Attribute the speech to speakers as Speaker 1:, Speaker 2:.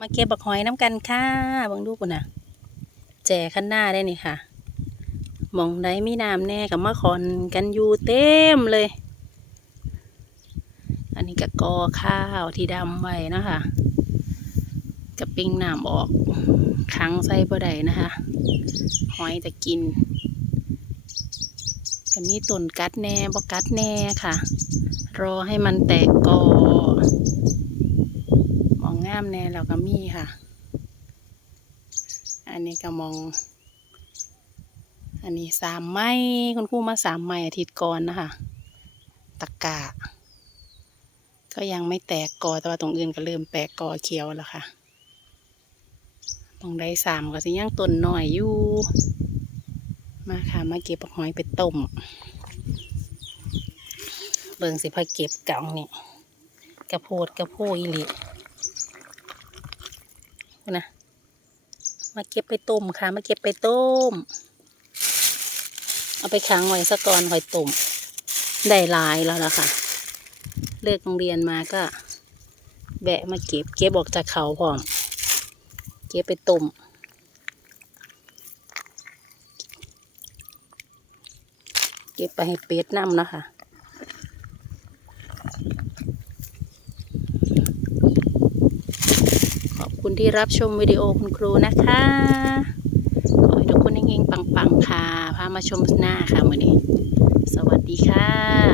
Speaker 1: มาเก็บบักหอยน้ำกันค่ะบิ่งดูปุ่นนะแจขั้นหน้าได้นี่ค่ะ มองใดมีน้ำแน่กับมะขอนกันอยู่เต็มเลย อันนี้ก็กอข้าวที่ดำไว้นะคะกับปิ้งน้ำออกค้างใส่บ่ได้นะคะ หอยจะกินก็มีต้นกัดแน่บ่กัดแน่ค่ะ รอให้มันแตกกอามแน่แล้วก็มีค่ะ อันนี้ก็มอง อันนี้สามไม้คุณครูมาสามไม้อาทิตย์ก่อนนะคะตะกาก็ยังไม่แตกกอแต่ว่าตรงอื่นก็เริ่มแตกกอเขียวแล้วค่ะตรงใดสามก็สิยังต้นหน่อยอยู่ มาค่ะ มาเก็บหอยไปต้ม เบิ่งสิพาเก็บเก่านี่กระโพดกระโพอีหลิ นะมาเก็บไปต้มค่ะมาเก็บไปต้ม เอาไปค้างไว้สักก่อนค่อยต้มได้ลายแล้วล่ะค่ะ เลิกโรงเรียนมาก็ แบะมาเก็บเก็บออกจากเขาพร้อม เก็บไปต้มเก็บไปให้เป็ดน้ำนะคะ ขอบ คุณที่รับชมวิดีโอคุณครูนะคะ ขอให้ทุกคนเฮงๆปังๆค่ะ พามาชมหน้าค่ะมือนี้ สวัสดีค่ะ